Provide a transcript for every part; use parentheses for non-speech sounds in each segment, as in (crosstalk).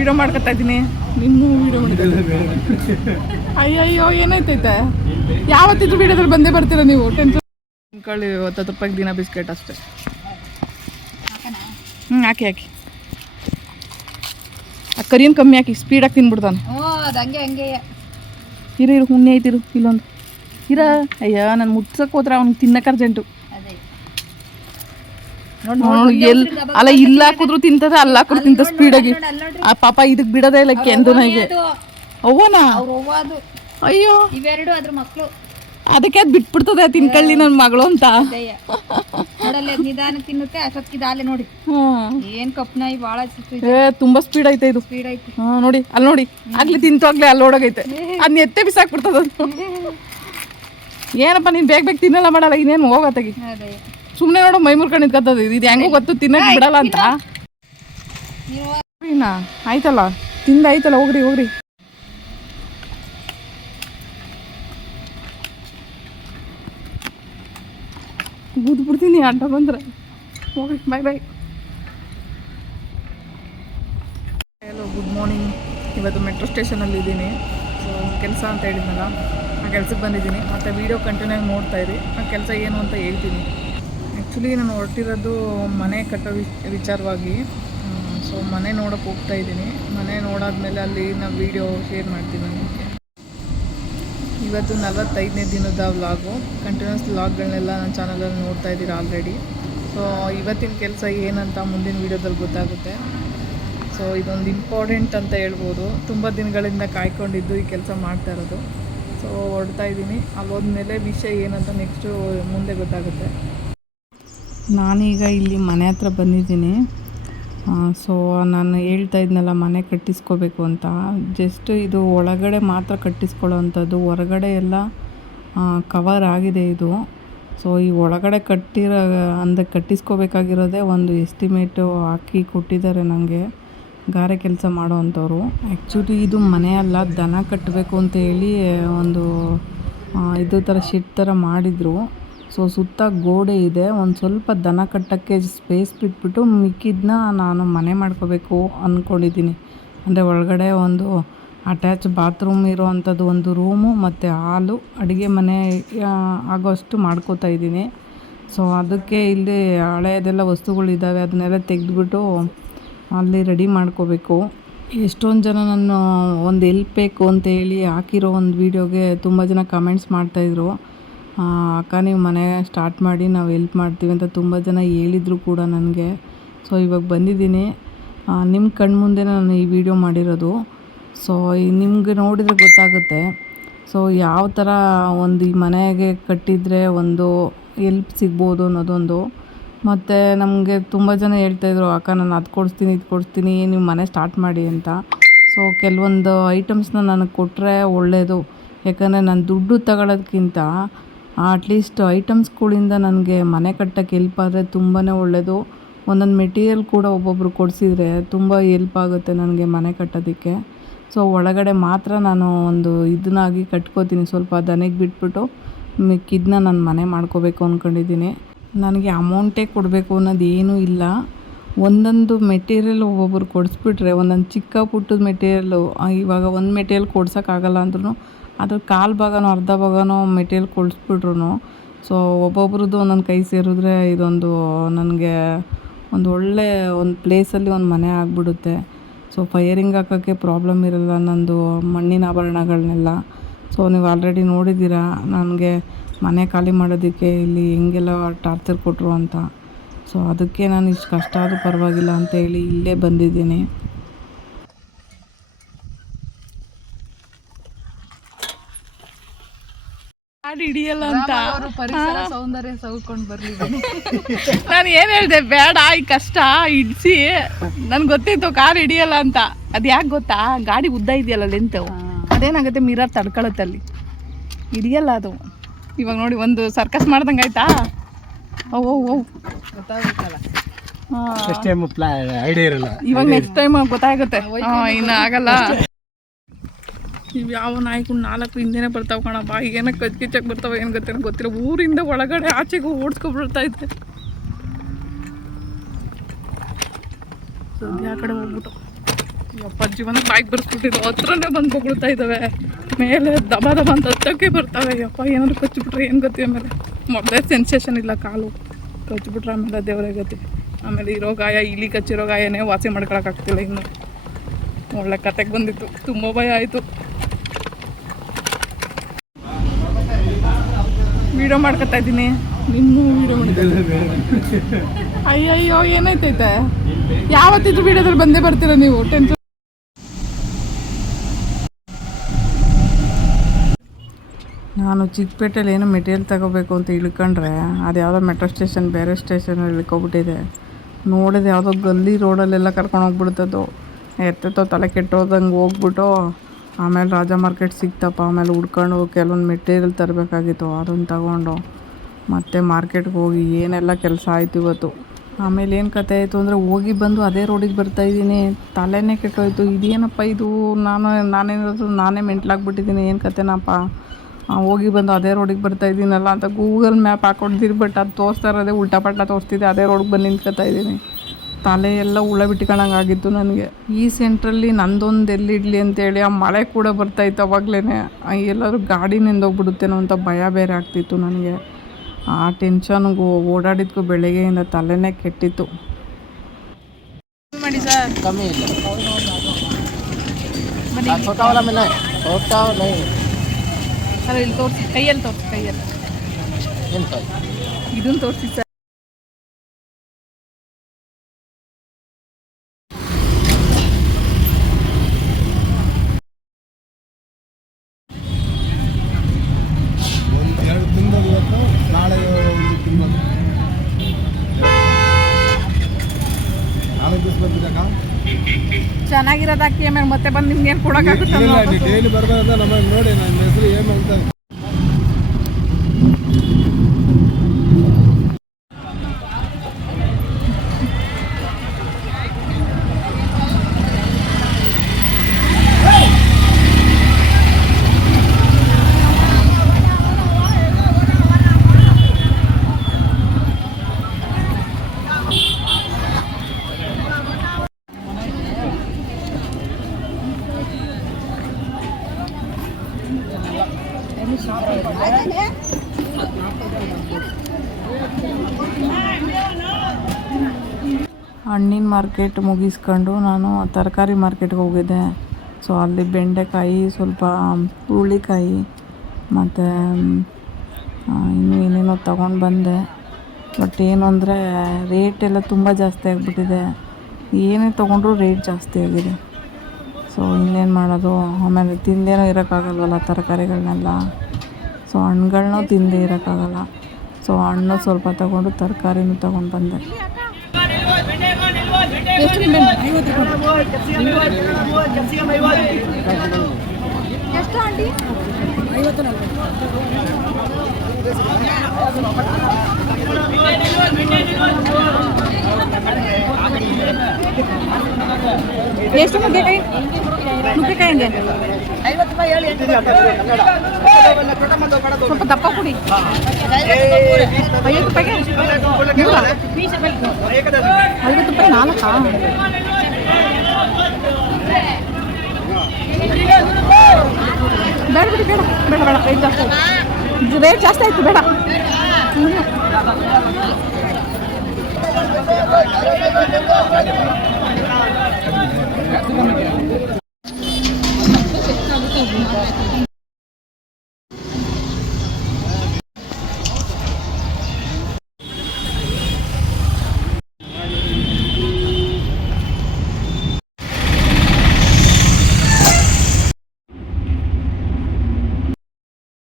Video ಮಾಡ್ಕೊತಾ ಇದ್ದೀನಿ. ನಿಮ್ಮ ವಿಡಿಯೋ ಅಯ್ಯಯ್ಯೋ ಏನಾಯ್ತೈತೆ? ಯಾವತ್ತಿದ್ರು ವಿಡಿಯೋದಲ್ಲಿ ಬಂದೇ ಬರ್ತೀರಾ ನೀವು? ಟೆನ್ಷನ್ ಅನ್ಕೊಳ್ಳಿ ಹತ್ತು ರೂಪಾಯಿಗೆ ದಿನ ಬಿಸ್ಕೆಟ್ ಅಷ್ಟೇ. ಹ್ಞೂ ಹಾಕಿ ಹಾಕಿ. ಆ ಕರಿಯನ್ ಕಮ್ಮಿ ಹಾಕಿ ಸ್ಪೀಡಾಗಿ ತಿನ್ಬಿಡ್ತಾನೆ. ಇರು ಇರು ಹುಣ್ಣೆ ಐತಿರು ಇಲ್ಲೊಂದು. ಇರ ಅಯ್ಯ ನಾನು ಮುಟ್ಸಕ್ಕೆ ಹೋದ್ರೆ ಅವ್ನಿಗೆ ತಿನ್ನಕ್ಕೆ ಅರ್ಜೆಂಟು ಎಲ್ ಅಲ್ಲ ಇಲ್ಲ ಹಾಕಿದ್ರು ತಿಂತದೆ ಅಲ್ಲ ಹಾಕಿದ್ರು ತಿಂತ ಸ್ಪೀಡಾಗಿ ಆ ಪಾಪ ಇದಕ್ ಬಿಡೋದೇ ಇಲ್ಲ ಕೆಂದು ನನಗೆ ಅವ್ವನಾ? ಅವ್ವ ಅದು ಅಯ್ಯೋ. ಇವೆರಡು ಅದ್ರ ಮಕ್ಕಳು ಅದಕ್ಕೆ ಅದು ಬಿಟ್ಬಿಡ್ತದೆ ತಿನ್ಕಳ್ಳಿ ನನ್ನ ಮಗಳು ಅಂತ. ನೋಡಲ್ಲಿ ಅದ್ ನಿಧಾನ ತಿನ್ನುತ್ತೆ ಅಷ್ಟೊತ್ತಿಗೆ ಅಲ್ಲೇ ನೋಡಿ. ಏನ್ ಕಪ್ ನಾಯಿ ಭಾಳ ಏ ತುಂಬಾ ಸ್ಪೀಡ್ ಐತೆ ಇದು. ಸ್ಪೀಡ್ ಐತಿ ಹಾ ನೋಡಿ ಅಲ್ಲಿ ನೋಡಿ. ಆಗ್ಲಿ ತಿಂತು ಆಗ್ಲಿ ಅಲ್ಲಿ ಓಡೋಗೈತೆ. ಅದನ್ನ ಎತ್ತೆ ಬಿಸಾಕ್ಬಿಡ್ತದ ಅದು. ಏನಪ್ಪ ನೀನು ಬೇಗ ಬೇಗ ತಿನ್ನಲ್ಲ ಮಾಡಲ್ಲ ಇನ್ನೇನು ಹೋಗತ್ತಾಗಿ ಅದೇ. ಸುಮ್ಮನೆ ನೋಡು ಮೈ ಮುರ್ಕೊಂಡು ನಿಂತ್ಕೊತದ. ಇದು ಹೆಂಗೋ ಗೊತ್ತು ತಿನ್ನಕ್ಕೆ ಬಿಡಲ್ಲ ಅಂತ. ಆಯ್ತಲ್ಲ? ತಿಂದ ಆಯ್ತಲ್ಲ ಹೋಗ್ರಿ ಹೋಗ್ರಿ. ಬೂದ್ ಬಿಡ್ತೀನಿ ಅಡ್ಡ ಬಂದ್ರೆ. ಹೋಗ್ರಿ bye bye. Hello good morning ಇವತ್ತು ಮೆಟ್ರೋ ಸ್ಟೇಷನಲ್ಲಿ ಇದ್ದೀನಿ. ಸೊ ಕೆಲಸ ಅಂತ ಹೇಳಿದ್ನಲ್ಲ ಆ ಕೆಲಸಕ್ಕೆ ಬಂದಿದ್ದೀನಿ. ಮತ್ತು ವೀಡಿಯೋ ಕಂಟಿನ್ಯೂ ಆಗಿ ನೋಡ್ತಾ ಇರಿ. ಆ ಕೆಲಸ ಏನು ಅಂತ ಹೇಳ್ತೀನಿ. ಆ್ಯಕ್ಚುಲಿ ನಾನು ಹೊರಟಿರೋದು ಮನೆ ಕಟ್ಟೋ ವಿಚ್, ವಿಚಾರವಾಗಿ. ಸೊ ಮನೆ ನೋಡೋಕೆ ಹೋಗ್ತಾ ಇದ್ದೀನಿ. ಮನೆ ನೋಡಾದ್ಮೇಲೆ ಅಲ್ಲಿ ನಾವು ವೀಡಿಯೋ ಶೇರ್ ಮಾಡ್ತೀನಿ ನಿಮಗೆ. ಇವತ್ತು ನಲವತ್ತೈದನೇ ದಿನದ ವ್ಲಾಗು ಕಂಟಿನ್ಯೂಸ್ ವ್ಲಾಗ್ಗಳನ್ನೆಲ್ಲ ನನ್ನ ಚಾನಲಲ್ಲಿ ನೋಡ್ತಾ ಇದ್ದೀರಾ ಆಲ್ರೆಡಿ ಸೊ ಇವತ್ತಿನ ಕೆಲಸ ಏನಂತ ಮುಂದಿನ ವೀಡಿಯೋದಲ್ಲಿ ಗೊತ್ತಾಗುತ್ತೆ. ಸೊ ಇದೊಂದು ಇಂಪಾರ್ಟೆಂಟ್ ಅಂತ ಹೇಳ್ಬೋದು. ತುಂಬ ದಿನಗಳಿಂದ ಕಾಯ್ಕೊಂಡಿದ್ದು ಈ ಕೆಲಸ ಮಾಡ್ತಾ ಇರೋದು. ಸೊ ಹೊಡ್ತಾ ಇದ್ದೀನಿ. ಅಲ್ಲಿ ಹೋದ್ಮೇಲೆ ವಿಷಯ ಏನಂತ ನೆಕ್ಸ್ಟು ಮುಂದೆ ಗೊತ್ತಾಗುತ್ತೆ. ನಾನೀಗ ಇಲ್ಲಿ ಮನೆ ಹತ್ರ ಬಂದಿದ್ದೀನಿ. ಸೊ ನಾನು ಹೇಳ್ತಾ ಇದ್ನಲ್ಲ, ಮನೆ ಕಟ್ಟಿಸ್ಕೋಬೇಕು ಅಂತ. ಜಸ್ಟ್ ಇದು ಒಳಗಡೆ ಮಾತ್ರ ಕಟ್ಟಿಸ್ಕೊಳ್ಳೋ ಅಂಥದ್ದು ಹೊರಗಡೆ ಎಲ್ಲ ಕವರ್ ಆಗಿದೆ ಇದು. ಸೊ ಈ ಒಳಗಡೆ ಕಟ್ಟಿರೋ, ಅಂದರೆ ಕಟ್ಟಿಸ್ಕೋಬೇಕಾಗಿರೋದೇ ಒಂದು ಎಸ್ಟಿಮೇಟು ಹಾಕಿ ಕೊಟ್ಟಿದ್ದಾರೆ ನನಗೆ ಗಾರೆ ಕೆಲಸ ಮಾಡೋ ಅಂಥವ್ರು ಆ್ಯಕ್ಚುಲಿ ಇದು ಮನೆ ಅಲ್ಲ, ದನ ಕಟ್ಟಬೇಕು ಅಂತ ಹೇಳಿ ಒಂದು ಇದು ಥರ ಶೆಡ್ ಥರ ಮಾಡಿದರು. ಸೊ ಸುತ್ತ ಗೋಡೆ ಇದೆ. ಒಂದು ಸ್ವಲ್ಪ ದನ ಕಟ್ಟೋಕ್ಕೆ ಸ್ಪೇಸ್ ಬಿಟ್ಬಿಟ್ಟು ಮಿಕ್ಕಿದ್ನ ನಾನು ಮನೆ ಮಾಡ್ಕೋಬೇಕು ಅಂದ್ಕೊಂಡಿದ್ದೀನಿ ಅಂದರೆ ಒಳಗಡೆ ಒಂದು ಅಟ್ಯಾಚ್ ಬಾತ್ರೂಮ್ ಇರೋವಂಥದ್ದು ಒಂದು ರೂಮು ಮತ್ತು ಹಾಲು ಅಡುಗೆ ಮನೆ ಆಗೋಷ್ಟು ಮಾಡ್ಕೋತಾ ಇದ್ದೀನಿ. ಸೊ ಅದಕ್ಕೆ ಇಲ್ಲಿ ಹಳೆಯದೆಲ್ಲ ವಸ್ತುಗಳಿದ್ದಾವೆ. ಅದನ್ನೆಲ್ಲ ತೆಗೆದುಬಿಟ್ಟು ಅಲ್ಲಿ ರೆಡಿ ಮಾಡ್ಕೋಬೇಕು. ಎಷ್ಟೊಂದು ಜನ ನಾನು ಒಂದು ಎಲ್ಪ್ ಬೇಕು ಅಂತ ಹೇಳಿ ಹಾಕಿರೋ ಒಂದು ವೀಡಿಯೋಗೆ ತುಂಬ ಜನ ಕಮೆಂಟ್ಸ್ ಮಾಡ್ತಾಯಿದ್ರು ಅಕ್ಕ, ನೀವು ಮನೆ ಸ್ಟಾರ್ಟ್ ಮಾಡಿ ನಾವು ಎಲ್ಪ್ ಮಾಡ್ತೀವಿ ಅಂತ ತುಂಬ ಜನ ಹೇಳಿದರು ಕೂಡ ನನಗೆ. ಸೊ ಇವಾಗ ಬಂದಿದ್ದೀನಿ. ನಿಮ್ಮ ಕಣ್ಮುಂದೆ ನಾನು ಈ ವಿಡಿಯೋ ಮಾಡಿರೋದು. ಸೊ ನಿಮಗೆ ನೋಡಿದರೆ ಗೊತ್ತಾಗುತ್ತೆ. ಸೊ ಯಾವ ಥರ ಒಂದು ಈ ಮನೆಗೆ ಕಟ್ಟಿದರೆ ಒಂದು ಎಲ್ಪ್ ಸಿಗ್ಬೋದು ಅನ್ನೋದೊಂದು. ಮತ್ತು ನಮಗೆ ತುಂಬ ಜನ ಹೇಳ್ತಾಯಿದ್ರು ಅಕ್ಕ, ನಾನು ಅದು ಕೊಡಿಸ್ತೀನಿ, ಇದು ಕೊಡಿಸ್ತೀನಿ, ನೀವು ಮನೆ ಸ್ಟಾರ್ಟ್ ಮಾಡಿ ಅಂತ. ಸೊ ಕೆಲವೊಂದು ಐಟಮ್ಸ್ನ ನನಗೆ ಕೊಟ್ಟರೆ ಒಳ್ಳೆಯದು ಯಾಕಂದರೆ ನಾನು ದುಡ್ಡು ತಗೊಳ್ಳೋದ್ಕಿಂತ ಅಟ್ಲೀಸ್ಟ್ ಐಟಮ್ಸ್ಗಳಿಂದ ನನಗೆ ಮನೆ ಕಟ್ಟಕ್ಕೆ ಹೆಲ್ಪ್ ಆದರೆ ತುಂಬಾ ಒಳ್ಳೆಯದು ಒಂದೊಂದು ಮೆಟೀರಿಯಲ್ ಕೂಡ ಒಬ್ಬೊಬ್ಬರು ಕೊಡಿಸಿದ್ರೆ ತುಂಬ ಹೆಲ್ಪ್ ಆಗುತ್ತೆ ನನಗೆ ಮನೆ ಕಟ್ಟೋದಕ್ಕೆ. ಸೊ ಒಳಗಡೆ ಮಾತ್ರ ನಾನು ಒಂದು ಇದನ್ನಾಗಿ ಕಟ್ಕೋತೀನಿ. ಸ್ವಲ್ಪ ದನಿಗೆ ಬಿಟ್ಬಿಟ್ಟು ಮಿಕ್ಕಿದನ್ನ ನಾನು ಮನೆ ಮಾಡ್ಕೋಬೇಕು ಅಂದ್ಕೊಂಡಿದ್ದೀನಿ ನನಗೆ ಅಮೌಂಟೇ ಕೊಡಬೇಕು ಅನ್ನೋದು ಏನೂ ಇಲ್ಲ. ಒಂದೊಂದು ಮೆಟೀರಿಯಲ್ ಒಬ್ಬೊಬ್ರು ಕೊಡಿಸ್ಬಿಟ್ರೆ, ಒಂದೊಂದು ಚಿಕ್ಕ ಪುಟ್ಟದ ಮೆಟೀರಿಯಲ್ಲು ಇವಾಗ ಒಂದು ಮೆಟೀರಿಯಲ್ ಕೊಡ್ಸೋಕ್ಕಾಗಲ್ಲ ಅಂದ್ರೂ ಅದ್ರ ಕಾಲು ಭಾಗನೋ ಅರ್ಧ ಭಾಗನೋ ಮೆಟೀರಿಯಲ್ ಕೊಡಿಸ್ಬಿಟ್ರು ಸೊ ಒಬ್ಬೊಬ್ರದ್ದು ಒಂದೊಂದು ಕೈ ಸೇರಿದ್ರೆ ಇದೊಂದು ನನಗೆ ಒಂದು ಒಳ್ಳೆ ಒಂದು ಪ್ಲೇಸಲ್ಲಿ ಒಂದು ಮನೆ ಆಗಿಬಿಡುತ್ತೆ. ಸೊ ಫೈರಿಂಗ್ ಹಾಕೋಕ್ಕೆ ಪ್ರಾಬ್ಲಮ್ ಇರಲ್ಲ ನಂದು ಮಣ್ಣಿನ ಆಭರಣಗಳನ್ನೆಲ್ಲ ಸೊ ನೀವು ಆಲ್ರೆಡಿ ನೋಡಿದ್ದೀರಾ, ನನಗೆ ಮನೆ ಖಾಲಿ ಮಾಡೋದಕ್ಕೆ ಇಲ್ಲಿ ಹೆಂಗೆಲ್ಲ ಟಾರ್ಚರ್ ಕೊಟ್ಟರು ಅಂತ. ಸೊ ಅದಕ್ಕೆ ನಾನು ಇಷ್ಟು ಕಷ್ಟ ಆದರೂ ಪರವಾಗಿಲ್ಲ ಅಂತ ಹೇಳಿ ಇಲ್ಲೇ ಬಂದಿದ್ದೀನಿ. ಗಾಡಿ ಹಿಡಿಯಲ್ಲ ಅಂತ. ಪರಿಸರ ಸೌಂದರ್ಯ ಸೌಕೊಂಡು ಬರ್ಲಿ (laughs) ನಾನು ಏನು ಹೇಳಿದೆ ಬೇಡ ಈ ಕಷ್ಟ ಇಡ್ಸಿ. ನನ್ಗೆ ಗೊತ್ತಿತ್ತು ಕಾರ್ ಹಿಡಿಯಲ್ಲ ಅಂತ. ಅದು ಯಾಕೆ ಗೊತ್ತಾ? ಗಾಡಿ ಉದ್ದ ಇದೆಯಲ್ಲ ಲೆಂತ್ ಅದೇನಾಗುತ್ತೆ ಮಿರರ್ ತಡ್ಕೊಳತ್ತೆ ಅಲ್ಲಿ. ಹಿಡಿಯಲ್ಲ ಅದು. ಇವಾಗ ನೋಡಿ ಒಂದು ಸರ್ಕಸ್ ಮಾಡ್ದಂಗೆ ಆಯ್ತಾ? ಓ ಓ ಓ. ಗೊತ್ತಾಗುತ್ತಲ್ಲ ಇವಾಗ ನೆಕ್ಸ್ಟ್ ಟೈಮ್ ಗೊತ್ತಾಗುತ್ತೆ. ಇನ್ನು ಆಗಲ್ಲ. ಇವು ಯಾವ ನಾಯಿಗಳು ನಾಲ್ಕು ಹಿಂದೆನೆ ಬರ್ತಾವೆ ಕಣಪ್ಪ ಏನೋ ಕಚ್ ಕಿಚ್ಚಕ್ಕೆ ಬರ್ತಾವೆ ಏನು ಗೊತ್ತೇನೋ ಗೊತ್ತಿಲ್ಲ. ಊರಿಂದ ಒಳಗಡೆ ಆಚೆಗೆ ಓಡಿಸ್ಕೊಬಿಡ್ತಾ ಸದ್ಯ ಆ ಕಡೆ ಹೋಗ್ಬಿಟ್ಟು ಅಪ್ಪ ಜೀವನ ಬಾಯಿಗೆ ಬರ್ಸ್ಬಿಟ್ಟಿದ್ದು ಹತ್ರನೇ ಬಂದು ಬೊಗಳ್ತಾ ಇದ್ದಾವೆ ಮೇಲೆ ದಬ ದಬ ಅಂತ ಹತ್ತಕ್ಕೆ ಬರ್ತಾವೆ. ಅಪ್ಪ ಏನಾದ್ರು ಕಚ್ಚಿಬಿಟ್ರೆ ಏನು ಗೊತ್ತಿ ಆಮೇಲೆ? ಮೊದಲೇ ಸೆನ್ಸೇಷನ್ ಇಲ್ಲ ಕಾಲು. ಕಚ್ಚಿಬಿಟ್ರೆ ಆಮೇಲೆ ದೇವರೇ ಗತಿ. ಆಮೇಲೆ ಇರೋ ಗಾಯ, ಇಲಿ ಕಚ್ಚಿರೋ ಗಾಯನೇ ವಾಸಿ ಮಾಡ್ಕೊಳಕ್ಕಾಗ್ತಿಲ್ಲ ಇನ್ನು. ಒಳ್ಳೆ ಕತೆಗೆ ಬಂದಿತ್ತು. ತುಂಬ ಭಯ ಆಯಿತು. ವಿಡಿಯೋ ಮಾಡ್ಕೊತಾ ಇದ್ದೀನಿ. ನಿಮ್ಮೂ ವಿಡಿಯೋ ಮಾಡ್ತಾ ಅಯ್ಯಯ್ಯೋ, ಏನಾಯ್ತೈತೆ? ಯಾವತ್ತಿದ್ರು ವಿಡಿಯೋದಲ್ಲಿ ಬಂದೇ ಬರ್ತೀರ ನೀವು? ಟೆಂತ್ ನಾನು ಚಿಕ್ಕಪೇಟೆಯಲ್ಲಿ ಏನೋ ಮೆಟೀರಿಯಲ್ ತಗೋಬೇಕು ಅಂತ ಇಳ್ಕೊಂಡ್ರೆ, ಅದು ಯಾವುದೋ ಮೆಟ್ರೋ ಸ್ಟೇಷನ್, ಬೇರೆ ಸ್ಟೇಷನಲ್ಲಿ ಇಳ್ಕೊಬಿಟ್ಟಿದೆ. ನೋಡಿದ ಯಾವುದೋ ಗಲ್ಲಿ ರೋಡಲ್ಲೆಲ್ಲ ಕರ್ಕೊಂಡು ಹೋಗ್ಬಿಡ್ತದ್ದು. ಎತ್ತೋ ತಲೆ ಕೆಟ್ಟೋದಂಗೆ ಹೋಗ್ಬಿಟ್ಟು ಆಮೇಲೆ ರಾಜ ಮಾರ್ಕೆಟ್ ಸಿಕ್ತಪ್ಪ ಆಮೇಲೆ ಹುಡ್ಕೊಂಡು ಕೆಲವೊಂದು ಮೆಟೀರಿಯಲ್ ತರಬೇಕಾಗಿತ್ತು. ಅದನ್ನು ತಗೊಂಡು ಮತ್ತೆ ಮಾರ್ಕೆಟ್ಗೆ ಹೋಗಿ ಏನೆಲ್ಲ ಕೆಲಸ ಆಯಿತು ಇವತ್ತು. ಆಮೇಲೆ ಏನು ಕತೆ ಆಯಿತು ಅಂದರೆ ಹೋಗಿ ಬಂದು ಅದೇ ರೋಡಿಗೆ ಬರ್ತಾಯಿದ್ದೀನಿ ತಲೆನೇ ಕೆಟ್ಟೋಯ್ತು. ಇದೇನಪ್ಪ ಇದು? ನಾನು ನಾನೇನಾದ್ರು ನಾನೇ ಮೆಂಟ್ಲಾಗ್ಬಿಟ್ಟಿದ್ದೀನಿ ಏನು ಕತೆನಪ್ಪ? ಹೋಗಿ ಬಂದು ಅದೇ ರೋಡಿಗೆ ಬರ್ತಾ ಇದ್ದೀನಲ್ಲ ಅಂತ ಗೂಗಲ್ ಮ್ಯಾಪ್ ಹಾಕೊಡ್ದಿರಿ ಬಟ್ ಅದು ತೋರಿಸ್ತಾ ಇರೋದೇ ಉಲ್ಟಾ ಪಲ್ಟಾ ತೋರಿಸ್ತಿದ್ದೆ. ಅದೇ ರೋಡ್ಗೆ ಬಂದು ನಿಂತ್ಕೊತಾ ಇದ್ದೀನಿ. ತಲೆ ಎಲ್ಲ ಹುಳ ಬಿಟ್ಕೊಳಂಗೆ ಆಗಿತ್ತು ನನಗೆ. ಈ ಸೆಂಟ್ರಲ್ಲಿ ನಂದೊಂದು ಎಲ್ಲಿಡ್ಲಿ ಅಂತೇಳಿ ಆ ಮಳೆ ಕೂಡ ಬರ್ತಾಯಿತ್ತು ಅವಾಗಲೇ ಎಲ್ಲರೂ ಗಾಡಿ ನೆಂದೋಗ್ಬಿಡುತ್ತೇನೋ ಅಂತ ಭಯ ಬೇರೆ ಆಗ್ತಿತ್ತು ನನಗೆ. ಆ ಟೆನ್ಷನ್ಗೂ ಓಡಾಡಿದ್ಕು ಬೆಳಗ್ಗೆಯಿಂದ ತಲೆನೇ ಕೆಟ್ಟಿತ್ತು. ಮಾಡಿ ಕಮ್ಮಿ ಇಲ್ಲ. ಇಲ್ಲಿ ತೋರಿಸಿ. ಕೈಯಲ್ಲಿ ಕೈಯಲ್ಲಿ. ಇದನ್ನು ತೋರಿಸಿ ಸರ್. ಚೆನ್ನಾಗಿರೋದು ಹಾಕಿ ಆಮೇಲೆ ಮತ್ತೆ ಬಂದು ನಿಮ್ಗೆ ಏನು ಕೊಡೋಕ್ಕಾಗುತ್ತೆ ಡೈಲಿ ಬರ್ಬಾರ್ದ ನಮಗೆ ನೋಡಿ ನನ್ನ ಹೆಸರು ಏನು ಅಂತ. ಮಾರ್ಕೆಟ್ ಮುಗಿಸ್ಕೊಂಡು ನಾನು ತರಕಾರಿ ಮಾರ್ಕೆಟ್ಗೆ ಹೋಗಿದ್ದೆ. ಸೊ, ಅಲ್ಲಿ ಬೆಂಡೆಕಾಯಿ, ಸ್ವಲ್ಪ ಹುರುಳಿಕಾಯಿ ಮತ್ತು ಇನ್ನು ಏನೇನೋ ತಗೊಂಡು ಬಂದೆ. ಬಟ್ ಏನು ಅಂದರೆ, ರೇಟ್ ಎಲ್ಲ ತುಂಬ ಜಾಸ್ತಿ ಆಗಿಬಿಟ್ಟಿದೆ. ಏನೇ ತೊಗೊಂಡ್ರೂ ರೇಟ್ ಜಾಸ್ತಿ ಆಗಿದೆ. ಸೊ, ಇನ್ನೇನು ಮಾಡೋದು? ಆಮೇಲೆ ತಿಂದೇನೋ ಇರೋಕ್ಕಾಗಲ್ವಲ್ಲ ತರಕಾರಿಗಳನ್ನೆಲ್ಲ ಸೊ ಹಣ್ಣುಗಳನ್ನೂ ತಿಂದೇ ಇರೋಕ್ಕಾಗಲ್ಲ. ಸೊ, ಹಣ್ಣು ಸ್ವಲ್ಪ ತಗೊಂಡು ತರಕಾರಿನೂ ತೊಗೊಂಡು ಬಂದೆ. ಎಷ್ಟು ಆಂಟಿ ಎಷ್ಟು ನುಗ್ಗೆಕಾಯಿ ನುಗ್ಗೆಕಾಯಿ ಹಂಗೆ ಸ್ವಲ್ಪ ದಪ್ಪ ಕೊಡಿ. ಐವತ್ತು ರೂಪಾಯಿಗೆ ನೂರಾ? ಐವತ್ತು ರೂಪಾಯಿ ನಾಲ್ಕಾ? ಬೇಡ ಬಿಡಿ ಬೇಡ ಬೇಡ ಬೇಡ. ರೇಟ್ ಜಾಸ್ತಿ ಆಯ್ತು. ರೇಟ್ ಜಾಸ್ತಿ ಆಯ್ತು ಬೇಡ. ಹ್ಮ್.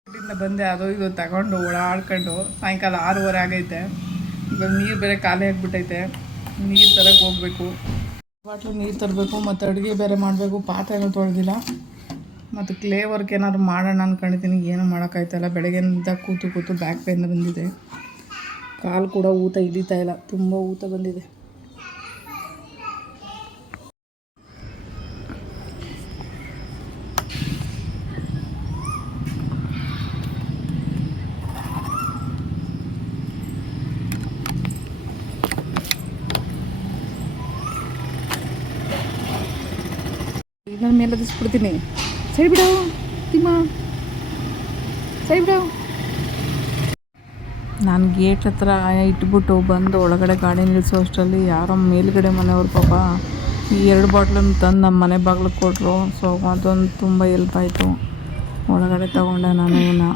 ಇಲ್ಲಿಂದ ಬಂದೆ, ಅದು ಇದು ತಗೊಂಡು ಓಡಾಡ್ಕೊಂಡು ಸಾಯಂಕಾಲ ಆರೂವರೆ ಆಗೈತೆ. ಇವಾಗ ನೀರು ಬೇರೆ ಖಾಲಿ ಆಗಿಬಿಟ್ಟೈತೆ. ನೀರು ತರಕ್ಕೆ ಹೋಗ್ಬೇಕು. ಬಾಟ್ಲು ನೀರು ತರಬೇಕು, ಮತ್ತು ಅಡುಗೆ ಬೇರೆ ಮಾಡಬೇಕು, ಪಾತ್ರೆನೂ ತೊಳೆದಿಲ್ಲ. ಮತ್ತು ಕ್ಲೇ ವರ್ಕ್ ಏನಾದ್ರು ಮಾಡೋಣ ಅಂದ್ಕೊಂಡಿದ್ದೀನಿ ಏನೂ ಮಾಡೋಕ್ಕಾಯ್ತಲ್ಲ. ಬೆಳಗ್ಗೆಯಿಂದ ಕೂತು ಕೂತು ಬ್ಯಾಕ್ ಪೇನ್ ಬಂದಿದೆ. ಕಾಲು ಕೂಡ ಊತ ಹಿಡಿತಾ ಇಲ್ಲ. ತುಂಬ ಊತ ಬಂದಿದೆ. ಇನ್ನೊಂದು ಮೇಲೆ ಹದಿಸ್ಬಿಡ್ತೀನಿ ಸರಿ ಬಿಡು ತಿಮ್ಮ ಸರಿ ಬಿಡು. ನಾನು ಗೇಟ್ ಹತ್ರ ಇಟ್ಬಿಟ್ಟು ಬಂದು ಒಳಗಡೆ ಗಾಡಿ ನಿಲ್ಲಿಸೋ ಅಷ್ಟರಲ್ಲಿ ಯಾರೋ ಮೇಲುಗಡೆ ಮನೆಯವ್ರ ಪಾಪ ಈ ಎರಡು ಬಾಟ್ಲನ್ನು ತಂದು ನಮ್ಮ ಮನೆ ಬಾಗಿಲಿಗೆ ಕೊಟ್ಟರು ಸೊ ಅದೊಂದು ತುಂಬ ಹೆಲ್ಪ್ ಆಯಿತು. ಒಳಗಡೆ ತಗೊಂಡೆ ನಾನು ಇವನ್ನ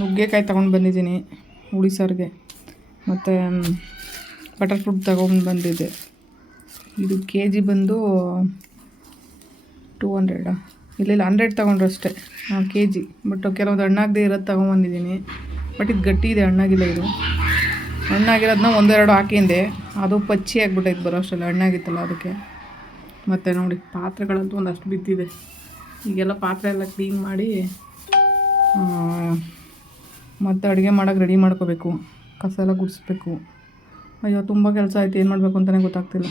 ನುಗ್ಗೆಕಾಯಿ ತಗೊಂಡು ಬಂದಿದ್ದೀನಿ ಹುಳಿ ಸಾರಿಗೆ. ಮತ್ತು ಬಟರ್ ಫ್ರೂಟ್ ತಗೊಂಡು ಬಂದಿದ್ದೆ. ಇದು ಕೆ ಜಿ ಬಂದು ಟೂ ಹಂಡ್ರೆಡಾ ಇಲ್ಲ ಇಲ್ಲ ಹಂಡ್ರೆಡ್ ತೊಗೊಂಡ್ರು ಅಷ್ಟೇ. ಕೆ ಜಿ ಬಟ್ ಕೆಲವೊಂದು ಹಣ್ಣಾಗದೇ ಇರೋದು ತೊಗೊಂಬಂದಿದ್ದೀನಿ ಬಟ್ ಇದು ಗಟ್ಟಿ ಇದೆ, ಹಣ್ಣಾಗಿಲ್ಲ ಇದು. ಹಣ್ಣಾಗಿರೋದನ್ನ ಒಂದೆರಡು ಹಾಕಿಂದೆ ಅದು. ಪಚ್ಚಿ ಆಗಿಬಿಟ್ಟೈತೆ ಬರೋ ಅಷ್ಟೆಲ್ಲ ಹಣ್ಣಾಗಿತ್ತಲ್ಲ ಅದಕ್ಕೆ. ಮತ್ತು ನೋಡಿ, ಪಾತ್ರೆಗಳಂತೂ ಒಂದಷ್ಟು ಬಿದ್ದಿದೆ. ಈಗೆಲ್ಲ ಪಾತ್ರೆ ಎಲ್ಲ ಕ್ಲೀನ್ ಮಾಡಿ ಮತ್ತೆ ಅಡುಗೆ ಮಾಡೋಕೆ ರೆಡಿ ಮಾಡ್ಕೋಬೇಕು. ಕಸ ಎಲ್ಲ ಗುಡಿಸ್ಬೇಕು. ಅಯ್ಯೋ, ತುಂಬ ಕೆಲಸ ಆಯ್ತು. ಏನು ಮಾಡಬೇಕು ಅಂತಲೇ ಗೊತ್ತಾಗ್ತಿಲ್ಲ.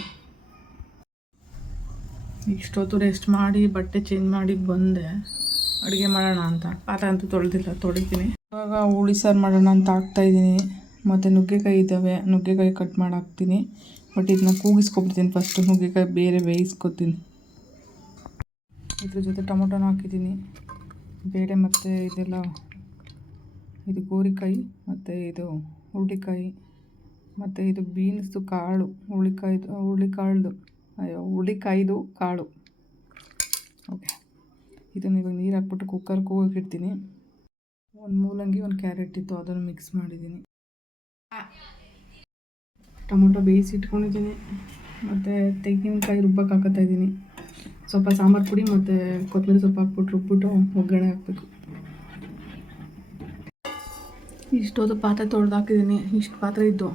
ಇಷ್ಟೊತ್ತು ರೆಸ್ಟ್ ಮಾಡಿ, ಬಟ್ಟೆ ಚೇಂಜ್ ಮಾಡಿ ಬಂದೆ. ಅಡುಗೆ ಮಾಡೋಣ ಅಂತ. ಪಾತ್ರೆ ಅಂತೂ ತೊಳೆದಿಲ್ಲ, ತೊಳಿತೀನಿ. ಇವಾಗ ಹುಳಿ ಸಾರು ಮಾಡೋಣ ಅಂತ ಹಾಕ್ತಾಯಿದ್ದೀನಿ ಮತ್ತು ನುಗ್ಗೆಕಾಯಿ ಇದ್ದಾವೆ. ನುಗ್ಗೆಕಾಯಿ ಕಟ್ ಮಾಡಿ ಹಾಕ್ತೀನಿ ಬಟ್ ಇದನ್ನ ಕೂಗಿಸ್ಕೊಬಿಡ್ತೀನಿ ಫಸ್ಟು ನುಗ್ಗೆಕಾಯಿ ಬೇರೆ ಬೇಯಿಸ್ಕೊತೀನಿ. ಇದ್ರ ಜೊತೆ ಟೊಮೊಟೊನ ಹಾಕಿದ್ದೀನಿ. ಬೇಳೆ ಮತ್ತು ಇದೆಲ್ಲ, ಇದು ಗೋರಿಕಾಯಿ ಮತ್ತು ಇದು ಹುರುಳಿಕಾಯಿ ಮತ್ತು ಇದು ಬೀನ್ಸ್ದು ಕಾಳು, ಹುರುಳಿಕಾಯ್ದು, ಹುರುಳಿಕಾಳ್ದು, ಅಯ್ಯೋ, ಹುರುಳಿಕಾಯ್ದು ಕಾಳು. ಓಕೆ. ಇದನ್ನು ಇವಾಗ ನೀರು ಹಾಕ್ಬಿಟ್ಟು ಕುಕ್ಕರ್ ಕೂಗಕ್ಕೆ ಇಡ್ತೀನಿ. ಒಂದು ಮೂಲಂಗಿ, ಒಂದು ಕ್ಯಾರೆಟ್ ಇತ್ತು, ಅದನ್ನು ಮಿಕ್ಸ್ ಮಾಡಿದ್ದೀನಿ. ಟೊಮೊಟೊ ಬೇಯಿಸಿ ಇಟ್ಕೊಂಡಿದ್ದೀನಿ. ಮತ್ತು ತೆಂಗಿನಕಾಯಿ ರುಬ್ಬಕ್ಕೆ ಹಾಕತ್ತಾ ಇದ್ದೀನಿ. ಸ್ವಲ್ಪ ಸಾಂಬಾರು ಪುಡಿ ಮತ್ತು ಕೊತ್ತಂಬರಿ ಸೊಪ್ಪು ಹಾಕ್ಬಿಟ್ಟು ರುಬ್ಬಿಟ್ಟು ಒಗ್ಗರಣೆ ಹಾಕ್ಬೇಕು. ಇಷ್ಟೊಂದು ಪಾತ್ರೆ ತೊಳೆದು ಹಾಕಿದ್ದೀನಿ, ಇಷ್ಟು ಪಾತ್ರೆ ಇದ್ದು.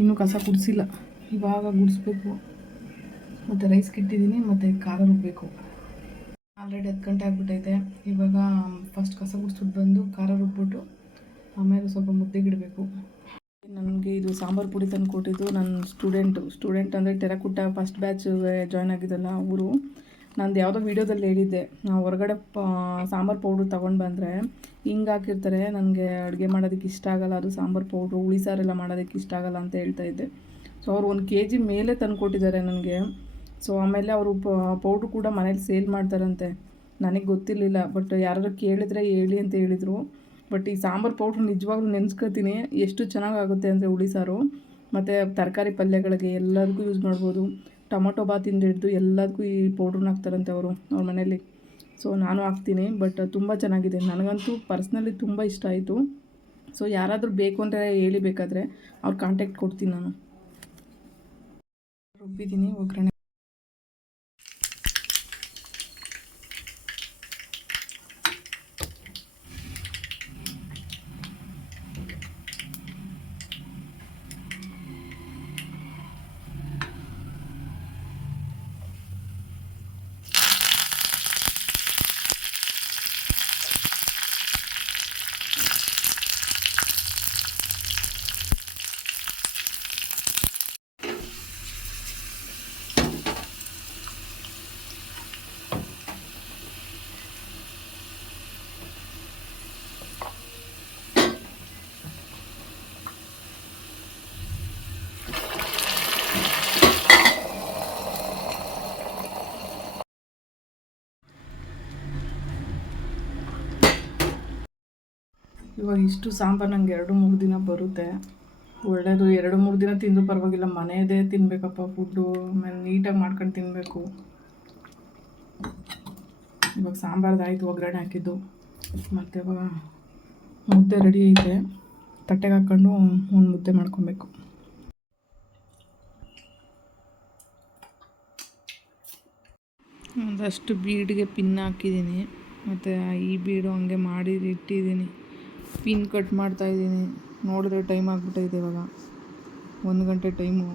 ಇನ್ನೂ ಕಸ ಗುಡಿಸಿಲ್ಲ. ಇವಾಗ ಗುಡಿಸ್ಬೇಕು. ಮತ್ತು ರೈಸ್ ಕಿಟ್ಟಿದ್ದೀನಿ, ಮತ್ತು ಖಾರ ರುಬ್ಬಬೇಕು ಆಲ್ರೆಡಿ ಹತ್ತು ಗಂಟೆ ಆಗಿಬಿಟ್ಟೈತೆ. ಇವಾಗ ಫಸ್ಟ್ ಕಸ ಗುಡಿಸ್ಬಿಟ್ಟು ಬಂದು ಖಾರ ರುಬ್ಬಿಟ್ಟು, ಆಮೇಲೆ ಸ್ವಲ್ಪ ಮುದ್ದೆ ಗಿಡಬೇಕು ನನಗೆ ಇದು ಸಾಂಬಾರು ಪುಡಿ ತಂದು ಕೊಟ್ಟಿದ್ದು ನನ್ನ ಸ್ಟೂಡೆಂಟು ಸ್ಟೂಡೆಂಟ್ ಅಂದರೆ ಟೆರಕುಟ್ಟ ಫಸ್ಟ್ ಬ್ಯಾಚ್ ಜಾಯ್ನ್ ಆಗಿದ್ದಲ್ಲ ಅವರು. ನಂದು ಯಾವುದೋ ವೀಡಿಯೋದಲ್ಲಿ ಹೇಳಿದ್ದೆ. ಹೊರಗಡೆ ಸಾಂಬಾರು ಪೌಡ್ರ್ ತೊಗೊಂಡು ಬಂದರೆ ಹಿಂಗೆ ಹಾಕಿರ್ತಾರೆ. ನನಗೆ ಅಡುಗೆ ಮಾಡೋದಕ್ಕೆ ಇಷ್ಟ ಆಗಲ್ಲ. ಅದು ಸಾಂಬಾರು ಪೌಡ್ರು ಹುಳಿ ಸಾರೆಲ್ಲ ಮಾಡೋದಕ್ಕೆ ಇಷ್ಟ ಆಗಲ್ಲ ಅಂತ ಹೇಳ್ತಾ ಇದ್ದೆ. ಸೊ ಅವ್ರು ಒಂದು ಕೆ ಜಿ ಮೇಲೆ ತಂದು ಕೊಟ್ಟಿದ್ದಾರೆ ನನಗೆ. ಸೊ ಆಮೇಲೆ ಅವರು ಪೌಡ್ರು ಕೂಡ ಮನೇಲಿ ಸೇಲ್ ಮಾಡ್ತಾರಂತೆ. ನನಗೆ ಗೊತ್ತಿರಲಿಲ್ಲ. ಬಟ್ ಯಾರಾದ್ರು ಕೇಳಿದ್ರೆ ಹೇಳಿ ಅಂತ ಹೇಳಿದರು. ಬಟ್ ಈ ಸಾಂಬಾರು ಪೌಡ್ರು ನಿಜವಾಗ್ಲೂ ನೆನೆಸ್ಕೊತೀನಿ. ಎಷ್ಟು ಚೆನ್ನಾಗಾಗುತ್ತೆ ಅಂದರೆ ಹುಳಿ ಸಾರು. ಮತ್ತು ತರಕಾರಿ ಪಲ್ಯಗಳಿಗೆ ಎಲ್ಲದಕ್ಕೂ ಯೂಸ್ ಮಾಡ್ಬೋದು. ಟೊಮೊಟೊ ಬಾತಿಂದ ಹಿಡಿದು ಎಲ್ಲದಕ್ಕೂ ಈ ಪೌಡ್ರನ್ನ ಹಾಕ್ತಾರಂತೆ ಅವರು ಅವ್ರ ಮನೇಲಿ ಸೊ ನಾನು ಹಾಕ್ತೀನಿ ಬಟ್ ತುಂಬ ಚೆನ್ನಾಗಿದೆ. ನನಗಂತೂ ಪರ್ಸ್ನಲಿ ತುಂಬ ಇಷ್ಟ ಆಯಿತು. ಸೊ ಯಾರಾದರೂ ಬೇಕು ಅಂದರೆ ಹೇಳಿ ಬೇಕಾದರೆ ಅವ್ರ ಕಾಂಟ್ಯಾಕ್ಟ್ ಕೊಡ್ತೀನಿ ನಾನು. ರುಬ್ಬಿದ್ದೀನಿ, ಒಗ್ಗರಣೆ ಇವಾಗ ಇಷ್ಟು ಸಾಂಬಾರು ನಂಗೆ ಎರಡು ಮೂರು ದಿನ ಬರುತ್ತೆ. ಒಳ್ಳೆಯದು ಎರಡು ಮೂರು ದಿನ ತಿಂದು ಪರವಾಗಿಲ್ಲ, ಮನೆಯದೇ ತಿನ್ನಬೇಕಪ್ಪ ಫುಡ್ಡು ಆಮೇಲೆ ನೀಟಾಗಿ ಮಾಡ್ಕೊಂಡು ತಿನ್ನಬೇಕು ಇವಾಗ ಸಾಂಬಾರ್ದಾಯಿತು, ಒಗ್ಗರಣೆ ಹಾಕಿದ್ದು. ಮತ್ತು ಇವಾಗ ಮುದ್ದೆ ರೆಡಿ ಐತೆ. ತಟ್ಟೆಗೆ ಹಾಕ್ಕೊಂಡು ಒಂದು ಮುದ್ದೆ ಮಾಡ್ಕೊಬೇಕು. ಒಂದಷ್ಟು ಬೀಡಿಗೆ ಪಿನ್ ಹಾಕಿದ್ದೀನಿ. ಮತ್ತು ಈ ಬೀಡು ಹಂಗೆ ಮಾಡಿ ಇಟ್ಟಿದ್ದೀನಿ. ಪಿನ್ ಕಟ್ ಮಾಡ್ತಾಯಿದ್ದೀನಿ ನೋಡಿದ್ರೆ ಟೈಮ್ ಆಗಿಬಿಟ್ಟೈತೆ ಇವಾಗ. ಒಂದು ಗಂಟೆ ಟೈಮು.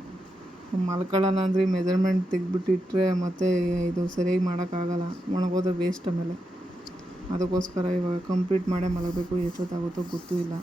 ಮಲ್ಕೊಳ್ಳೋಣ ಅಂದರೆ ಮೆಜರ್ಮೆಂಟ್ ತೆಗ್ದುಬಿಟ್ಟಿಟ್ರೆ ಮತ್ತೆ ಇದು ಸರಿಯಾಗಿ ಮಾಡೋಕ್ಕಾಗಲ್ಲ. ಒಣಗೋದ್ರೆ ವೇಸ್ಟ್ ಆಮೇಲೆ. ಅದಕ್ಕೋಸ್ಕರ ಇವಾಗ ಕಂಪ್ಲೀಟ್ ಮಾಡೇ ಮಲಗಬೇಕು. ಎಷ್ಟೊತ್ತಾಗುತ್ತೋ ಗೊತ್ತೂ ಇಲ್ಲ